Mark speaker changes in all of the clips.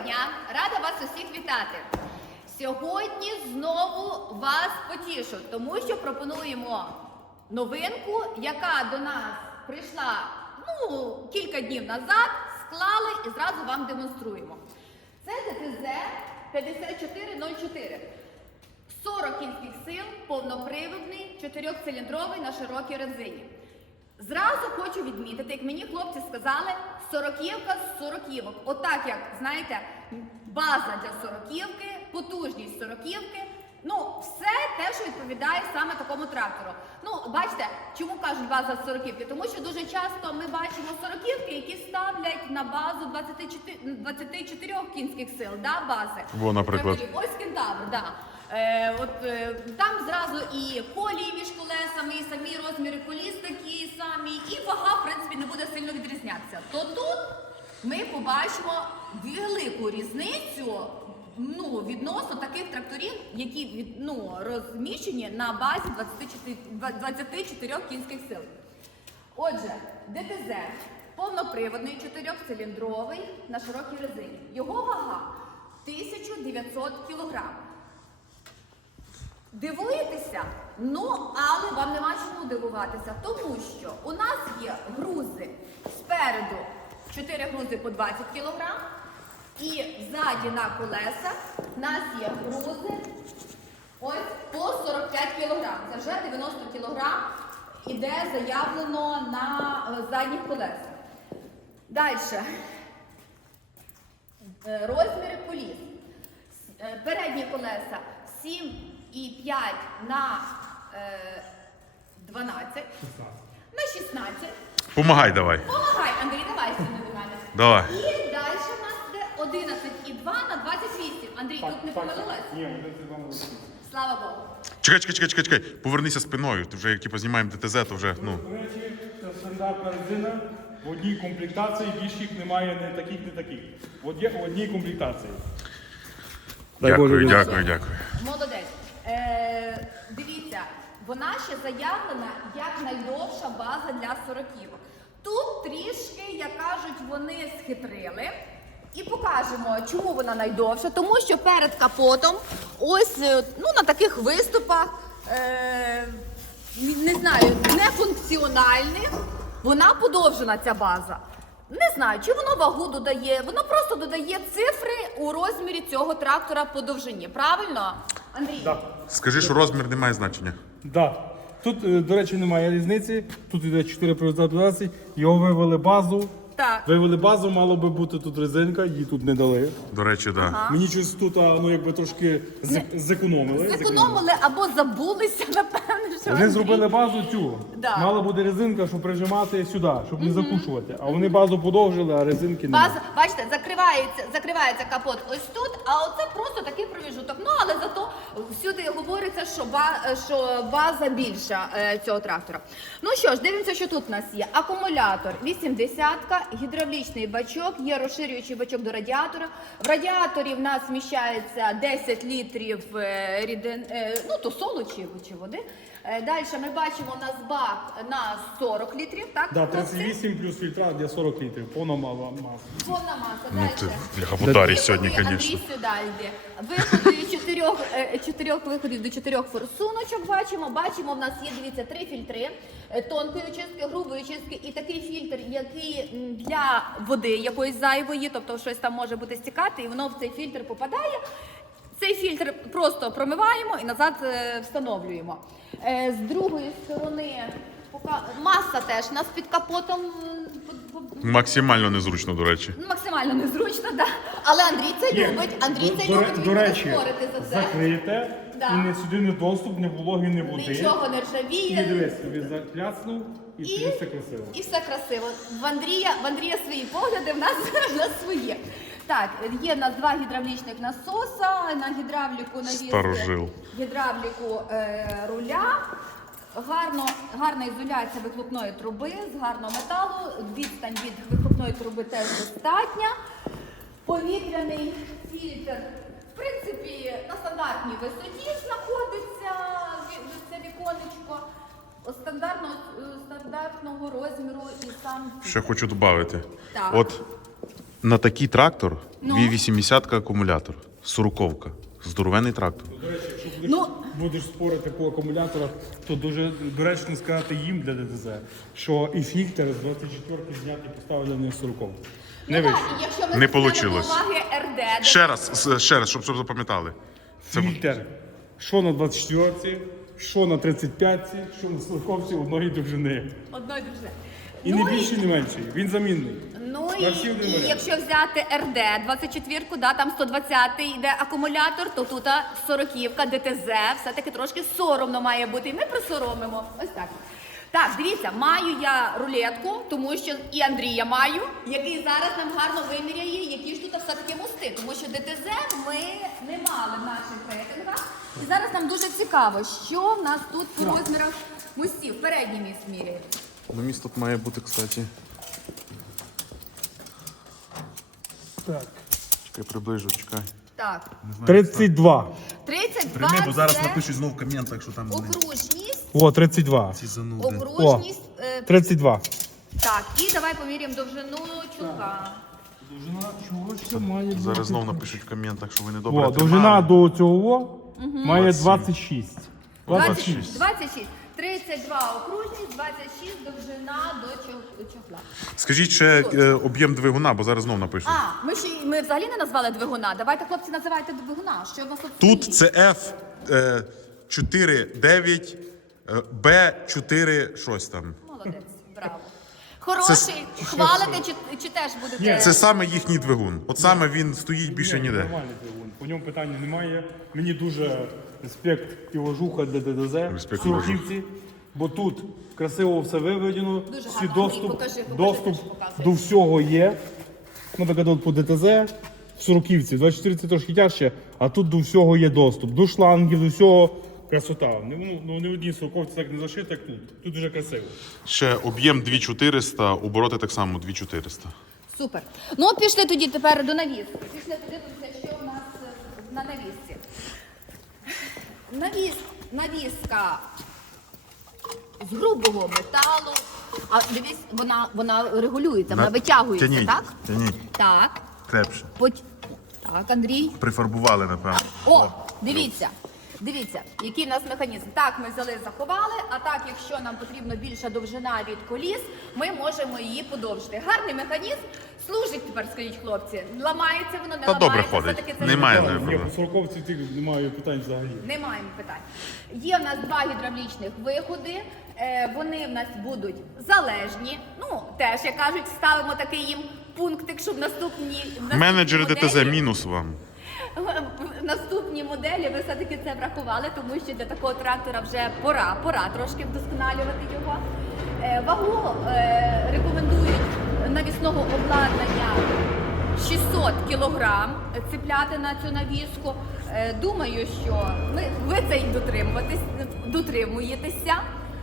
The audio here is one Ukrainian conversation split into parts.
Speaker 1: дня! Рада вас усіх вітати! Сьогодні знову вас потішу, тому що пропонуємо новинку, яка до нас прийшла кілька днів назад, склали і зразу вам демонструємо. Це ДТЗ 5404. 40 кінських сил, повноприводний, 4-циліндровий на широкій резині. Зразу хочу відмітити, як мені хлопці сказали, сороківка з сороківок. Отак, як, знаєте, база для сороківки, потужність сороківки. Все те, що відповідає саме такому трактору. Бачите, чому кажуть база з сороківки? Тому що дуже часто ми бачимо сороківки, які ставлять на базу 24 кінських сил, бази.
Speaker 2: Во, наприклад.
Speaker 1: Ось Кентавр, там зразу і колії між колесами, і самі розміри коліс такі самі, і вага, в принципі, не буде сильно відрізнятися. То тут ми побачимо велику різницю відносно таких тракторів, які розміщені на базі 24 кінських сил. Отже, ДТЗ повноприводний, 4-циліндровий на широкій резині. Його вага 1900 кг. Дивуєтеся? Але вам нема чому дивуватися, тому що у нас є грузи спереду 4 грузи по 20 кг, і ззаді на колесах у нас є грузи ось по 45 кг. Це вже 90 кг іде заявлено на задніх колесах. Далі. Розміри коліс. Передні колеса 7,5 на 12. 16. На 16.
Speaker 2: Помагай давай.
Speaker 1: Помагай, Андрій, давай сюди до мене.
Speaker 2: Давай.
Speaker 1: І далі у нас йде 11,2 на 28. Андрій, тут не помилилась?
Speaker 3: Ні, 11,2.
Speaker 1: Слава Богу.
Speaker 2: Чекай. Повернися спиною. Ти вже як знімаємо ДТЗ, то вже,
Speaker 3: До речі, це стандартна резина. В одній комплектації, більш їх немає не таких. От є в одній комплектації.
Speaker 2: Дякую.
Speaker 1: Молодець. Дивіться, вона ще заявлена як найдовша база для сороківок. Тут трішки, як кажуть, вони схитрили. І покажемо, чому вона найдовша. Тому що перед капотом, ось на таких виступах, не знаю, нефункціональних, вона подовжена, ця база. Не знаю, чи воно вагу додає, воно просто додає цифри у розмірі цього трактора по довжині. Правильно, Андрій?
Speaker 3: Так.
Speaker 2: Скажи, що розмір не має значення.
Speaker 3: Да. Тут, до речі, немає різниці. Тут йде 4 плюс 12. Його вивели базу.
Speaker 1: Так.
Speaker 3: Вивели базу, мало би бути тут резинка, її тут не дали.
Speaker 2: До речі, так.
Speaker 3: Мені щось тут трошки зекономили.
Speaker 1: Зекономили або забулися, напевно, що.
Speaker 3: Вони зробили базу цю.
Speaker 1: Да.
Speaker 3: Мала буде резинка, щоб прижимати сюди, щоб не закушувати. А вони базу подовжили, а резинки немає.
Speaker 1: База, бачите, закривається капот ось тут, а оце просто такий проміжуток. Але зато всюди говориться, що база більша цього трактора. Що ж, дивимося, що тут у нас є. Акумулятор 80-ка, гідравлічний бачок, є розширюючий бачок до радіатора. В радіаторі в нас вміщається 10 літрів то солу чи води. Далі ми бачимо, у нас бак на 40 літрів, так?
Speaker 3: Да, 38 плюс фільтра для 40 літрів, повна маса.
Speaker 1: Повна маса.
Speaker 2: Ти
Speaker 1: Далі.
Speaker 2: бляха-мутарій сьогодні,
Speaker 1: Андрій
Speaker 2: звісно.
Speaker 1: сюди йде. Виходи від 4 виходів до 4 форсуночок бачимо, в нас є, дивіться, 3 фільтри тонкої очистки, грубої очистки і такий фільтр, який для води якоїсь зайвої, тобто щось там може бути стікати, і воно в цей фільтр попадає. Цей фільтр просто промиваємо і назад встановлюємо. З другої сторони маса теж у нас під капотом.
Speaker 2: Максимально незручно, до речі.
Speaker 1: Максимально незручно, так. Але Андрій це любить. Андрій це любить, він
Speaker 3: До
Speaker 1: буде
Speaker 3: речі,
Speaker 1: спорити за це.
Speaker 3: закрите,
Speaker 1: Да.
Speaker 3: і сюди не доступ, ні вологи, ні води.
Speaker 1: Нічого не
Speaker 3: І
Speaker 1: ржавіє.
Speaker 3: дивись, тобі закляцнув, і тобі все красиво.
Speaker 1: І все красиво. В Андрія свої погляди, в нас свої. Так, є в нас 2 гідравлічних насоса, на гідравліку навісли
Speaker 2: Старожил.
Speaker 1: гідравліку руля. Гарна ізоляція вихлопної труби з гарного металу. Відстань від вихлопної труби теж достатня. Повітряний фільтр, в принципі, на стандартній висоті знаходиться це віконечко. Стандартного розміру і сам
Speaker 2: Ще хочу додати.
Speaker 1: Так.
Speaker 2: От На такий трактор
Speaker 1: Ну?
Speaker 2: 280 акумулятор. 40-ка. Здоровенний трактор.
Speaker 3: До речі, якщо
Speaker 1: Ну.
Speaker 3: будеш спорити по акумуляторах, то дуже доречно сказати їм для ДТЗ, що і фільтр з 24-ки зняти і поставили на 40-ку. Не
Speaker 1: Ну,
Speaker 3: вийшло.
Speaker 1: так, якщо ми
Speaker 2: Не
Speaker 1: візьмемо
Speaker 2: получилось.
Speaker 1: до уваги РД,
Speaker 2: Ще раз, щоб запам'ятали. Це
Speaker 3: Фільтр, що на 24-ці, що на 35-ці, що на 40-ці одної довжини.
Speaker 1: одної дружини.
Speaker 3: І не більший, не менший. Він замінний.
Speaker 1: Ну
Speaker 3: На всі
Speaker 1: і
Speaker 3: один варіант.
Speaker 1: якщо взяти РД 24-ку, да, там 120-й йде акумулятор, то тут 40-ка ДТЗ, все-таки трошки соромно має бути. І ми присоромимо. Ось так. Так, дивіться, маю я рулетку, тому що і Андрія маю, який зараз нам гарно виміряє, які ж тут все-таки мости. Тому що ДТЗ ми не мали в наших рейтингах. І зараз нам дуже цікаво, що в нас тут по розмірах мостів. Передній міст міряє.
Speaker 2: Ну, міст тут має бути, кстати.
Speaker 3: Так.
Speaker 2: Чекай, приближу, чекай.
Speaker 1: Так,
Speaker 3: 32.
Speaker 1: 32
Speaker 2: Прими, бо зараз
Speaker 1: це
Speaker 2: напишуть знову в коментах, що там
Speaker 1: окружність.
Speaker 3: О, 32.
Speaker 2: ці зануди.
Speaker 1: Окружність.
Speaker 3: 32.
Speaker 1: Так, і давай поміряємо довжину чулка.
Speaker 3: Довжина чого ще має бути?
Speaker 2: Зараз знову напишуть в коментах, що ви не добре
Speaker 3: О, довжина до цього має 26.
Speaker 1: 26. 26. 32 окружність, 26 довжина до чохла.
Speaker 2: Скажіть ще об'єм двигуна, бо зараз знову напишуть.
Speaker 1: А, ми взагалі не назвали двигуна. Давайте, хлопці, називайте двигуна. Що у вас тут
Speaker 2: Тут
Speaker 1: стоїть?
Speaker 2: це F49, B4 щось там.
Speaker 1: Молодець, браво. Хороший, хвалите чи теж будете?
Speaker 2: Це саме їхній двигун. От саме він стоїть більше ніде.
Speaker 3: Нормальний двигун. По ньому питання немає. Мені дуже респект і уважуха для ДДЗ.
Speaker 2: Респект і
Speaker 3: Сурківці. Бо тут красиво все виведено,
Speaker 1: Дуже
Speaker 3: всі
Speaker 1: гарно.
Speaker 3: доступ,
Speaker 1: Покажи,
Speaker 3: доступ
Speaker 1: що показує.
Speaker 3: до всього є. Наприклад, от по ДТЗ, в Сурківці, 24 це трошки тяжче, а тут до всього є доступ. До шлангів, до всього красота. Ну, ні в одній Сурковці так не зашито, як тут. Тут дуже красиво.
Speaker 2: Ще об'єм 2400, обороти так само 2400.
Speaker 1: Супер. Ну, пішли тоді тепер до навіски. Пішли подивимося, що в нас на навісці. Навіска з грубого металу. А дивись, вона регулюється, вона витягується,
Speaker 2: Тяніть,
Speaker 1: так?
Speaker 2: тяніть.
Speaker 1: Так.
Speaker 2: Крепше.
Speaker 1: Так, Андрій.
Speaker 2: Прифарбували, напевно.
Speaker 1: О, дивіться. Дивіться, який в нас механізм. Так, ми взяли, заховали, а так, якщо нам потрібна більша довжина від коліс, ми можемо її подовжити. Гарний механізм. Служить тепер, скажіть, хлопці. Ламається воно, не
Speaker 2: Та добре
Speaker 1: ламається.
Speaker 2: ходить.
Speaker 1: Все-таки це
Speaker 2: Немає
Speaker 1: не
Speaker 2: проблем.
Speaker 3: Ні, по Сурковці тих немає питань взагалі.
Speaker 1: Не маємо питань. Є в нас два гідравлічних виходи. Вони в нас будуть залежні. Ну, теж, як кажуть, ставимо такий їм пунктик, щоб наступні
Speaker 2: Менеджери
Speaker 1: моделі-
Speaker 2: ДТЗ, мінус вам.
Speaker 1: Наступні моделі ви все-таки це врахували, тому що для такого трактора вже пора трошки вдосконалювати його. Вагу рекомендують навісного обладнання 600 кг цепляти на цю навіску. Думаю, що ви це й дотримуєтеся.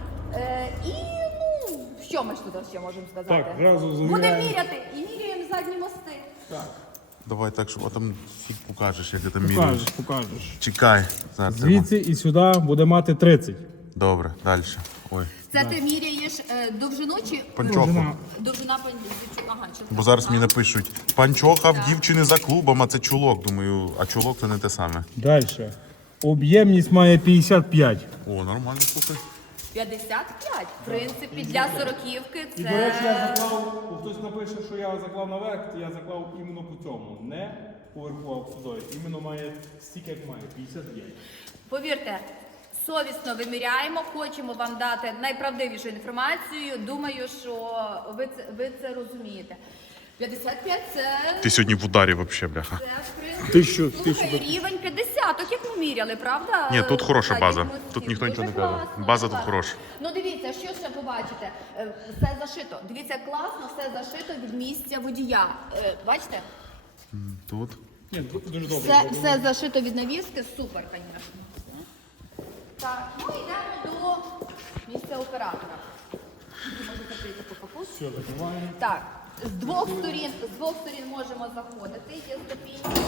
Speaker 1: І ну, що ми ж тут ще можемо сказати?
Speaker 3: Так, зразу
Speaker 1: Будемо
Speaker 3: заміряємо.
Speaker 1: міряти і міряємо задні мости.
Speaker 2: Давай так, щоб там фіг покажеш, як ти там міряєш.
Speaker 3: Покажеш.
Speaker 2: Чекай. Зараз
Speaker 3: Звідси і сюди буде мати 30.
Speaker 2: Добре, далі. Ой.
Speaker 1: Це ти міряєш довжину чи
Speaker 2: Панчоху.
Speaker 1: довжина ага, чи
Speaker 2: Бо зараз мені напишуть, панчоха в дівчини за клубом, а це чулок. Думаю, а чулок це не те саме.
Speaker 3: Далі. Об'ємність має 55.
Speaker 2: О, нормально, слухай.
Speaker 1: 55. В принципі, для 40-ки
Speaker 3: І, до речі, я
Speaker 1: це
Speaker 3: заклав, бо хтось напише, що я заклав наверх, то я заклав іменно по цьому. Не поверху сюди. Іменно має стільки, як має, 55.
Speaker 1: повірте. Совісно виміряємо, хочемо вам дати найправдивішу інформацію. Думаю, що ви це розумієте. 55 це
Speaker 2: Ти сьогодні в ударі взагалі, бляха.
Speaker 1: в принципі,
Speaker 3: Тисячу-
Speaker 1: слухай,
Speaker 3: тисячу-
Speaker 1: рівень 50, як ми міряли, правда?
Speaker 2: Ні, тут хороша
Speaker 1: Так,
Speaker 2: база.
Speaker 1: як ми
Speaker 2: Тут
Speaker 1: всі.
Speaker 2: ніхто нічого
Speaker 1: Дуже
Speaker 2: не каже.
Speaker 1: класно,
Speaker 2: База
Speaker 1: дуже
Speaker 2: тут
Speaker 1: класно.
Speaker 2: хороша.
Speaker 1: Ну дивіться, що ще побачите. Все зашито. Дивіться, класно, все зашито від місця водія. Бачите?
Speaker 2: Тут.
Speaker 3: Ні, тут дуже добре.
Speaker 1: Все зашито від навіски, супер, звісно. Так, ну йдемо до місця оператора. Можете прийти по капусту.
Speaker 3: Все, закриваємо.
Speaker 1: Так, з двох сторін можемо заходити, є ступінь.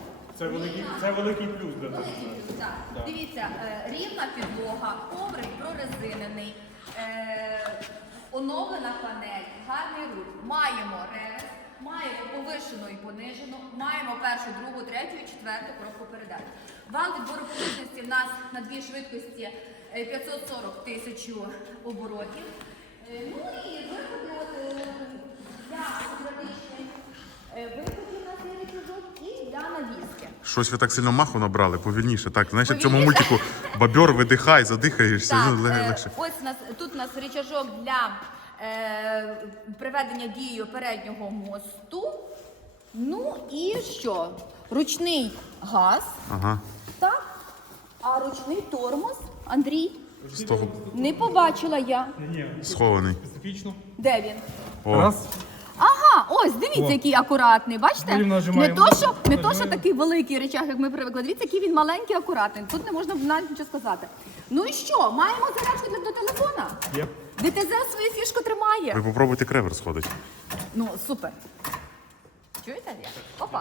Speaker 3: Це великий плюс для нас.
Speaker 1: Так. Дивіться, рівна підлога, коврик прорезинений, оновлена панель, гарний руль. Маємо реверс, маємо повишену і понижену, маємо першу, другу, третю і четверту коробку передач. Вал відбору потужності в нас на дві швидкості 540 тисяч оборотів. Ну і виходи для автоматичних виходів на цей рычажок і для навіски.
Speaker 2: Щось ви так сильно маху набрали, повільніше. Так, знаєш, в цьому
Speaker 1: Повільніше?
Speaker 2: мультику бобер, видихай, задихаєшся.
Speaker 1: Так,
Speaker 2: Ну, легше.
Speaker 1: ось тут у нас рычажок для приведення в дію переднього мосту. Ну і що? Ручний газ,
Speaker 2: Ага.
Speaker 1: так? А ручний тормоз, Андрій,
Speaker 2: З того
Speaker 1: не побачила я.
Speaker 3: Ні,
Speaker 2: схований.
Speaker 3: специфічно.
Speaker 1: Де він?
Speaker 2: О,
Speaker 3: Раз.
Speaker 1: Ага, ось, дивіться,
Speaker 3: О.
Speaker 1: який акуратний, бачите?
Speaker 3: Потім
Speaker 1: Не
Speaker 3: нажимаємо.
Speaker 1: то, що
Speaker 3: Нажимаємо.
Speaker 1: такий великий речах, як ми привикли. Дивіться, який він маленький, акуратний. Тут не можна навіть нічого сказати. Ну і що? Маємо зарядку до телефона.
Speaker 3: Є.
Speaker 1: ДТЗ свою фішку тримає.
Speaker 2: ви попробуйте кревер сходити.
Speaker 1: Ну, супер. Чуєте? Як? Опа.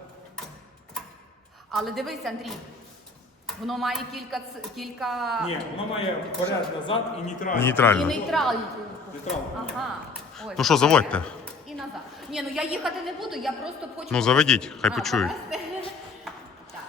Speaker 1: Але дивись, Андрій, воно має кілька...
Speaker 3: Ні, воно має вперед, назад і нейтрально.
Speaker 1: І
Speaker 2: Нейтрально.
Speaker 1: нейтральні.
Speaker 3: Нейтрально.
Speaker 1: Ага. Ось.
Speaker 2: Ну що, заводьте.
Speaker 1: І назад. Ні, ну я їхати не буду, я просто хочу...
Speaker 2: Ну заведіть, хай почують.
Speaker 1: повезти. Так.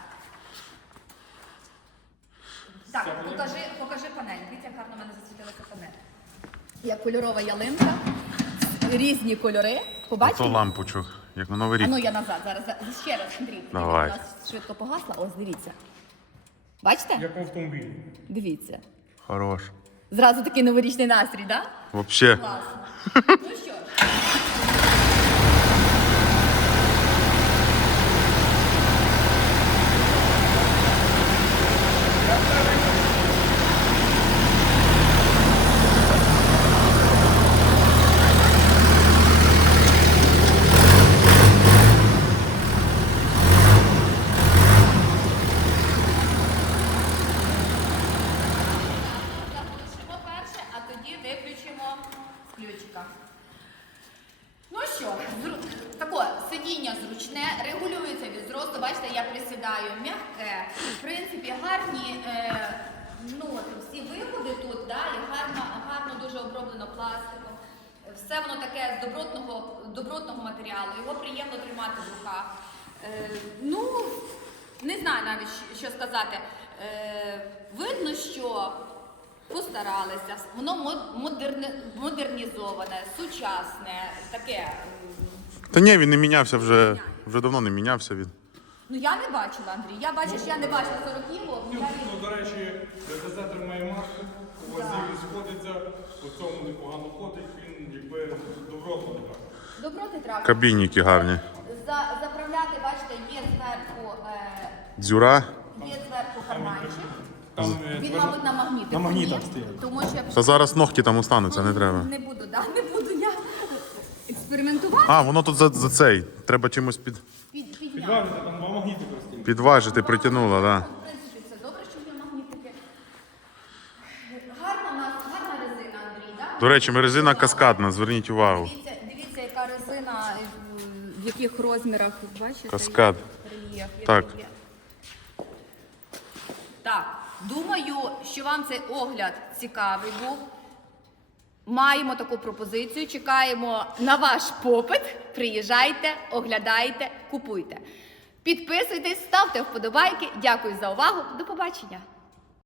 Speaker 1: Так, покажи панель. Дивіться, як гарно в мене засвітилася панель. Як кольорова ялинка. Різні кольори.
Speaker 2: То
Speaker 1: Побачили?
Speaker 2: лампочок, як на Новий
Speaker 1: А ну
Speaker 2: рік.
Speaker 1: я назад, зараз ще раз, Андрій.
Speaker 2: Давай.
Speaker 1: У нас швидко погасла. Ось, дивіться. Бачите?
Speaker 3: Як в автомобілі.
Speaker 1: Дивіться.
Speaker 2: Хорош.
Speaker 1: Зразу такий новорічний настрій, так?
Speaker 2: Вообще.
Speaker 1: Класно. Ну що ж. Заглушимо перше, а тоді виключимо з ключика. Ну що, тако, сидіння зручне, регулюється від зросту. Бачите, я присідаю м'яке. В принципі, гарні ну, от, всі виходи тут, да, і гарно дуже оброблено пластиком. Все воно таке з добротного матеріалу, його приємно тримати в руках. Ну, не знаю навіть, що сказати. Видно, що постаралися, воно модернізоване, сучасне, таке.
Speaker 2: Та ні, він не мінявся вже давно не мінявся він.
Speaker 1: Ну я не бачила, Андрій. Я не бачила 40 кіло.
Speaker 3: Ну, до речі, ДТЗ тримає марку, у вас він сходиться, по цьому непогано ходить, він якби добротно така.
Speaker 1: Доброти трактор.
Speaker 2: Кабінники гарні.
Speaker 1: Заправляти, бачите, є
Speaker 2: Дзюра.
Speaker 1: зверху карманчик.
Speaker 3: Там,
Speaker 1: Він, мабуть, на магнітику.
Speaker 3: На магнітах
Speaker 1: є,
Speaker 3: стоїть.
Speaker 1: Тому що я
Speaker 2: Та зараз ногті там остануться, не треба.
Speaker 1: не буду, да, не буду я експериментувати.
Speaker 2: А, воно тут за цей. Треба чимось
Speaker 1: Підняти.
Speaker 3: Підважити, там два магнітика стоїть.
Speaker 2: підважити, притягнуло, так. Да.
Speaker 1: В принципі, це добре, що є магнітики. Гарна в нас, гарна резина, Андрій, так?
Speaker 2: До речі, резина каскадна, зверніть увагу.
Speaker 1: Дивіться, яка резина, в яких розмірах, бачите?
Speaker 2: Каскад.
Speaker 1: Рельєф,
Speaker 2: Так.
Speaker 1: який є. Так, думаю, що вам цей огляд цікавий був. Маємо таку пропозицію, чекаємо на ваш попит. Приїжджайте, оглядайте, купуйте. Підписуйтесь, ставте вподобайки. Дякую за увагу. До побачення.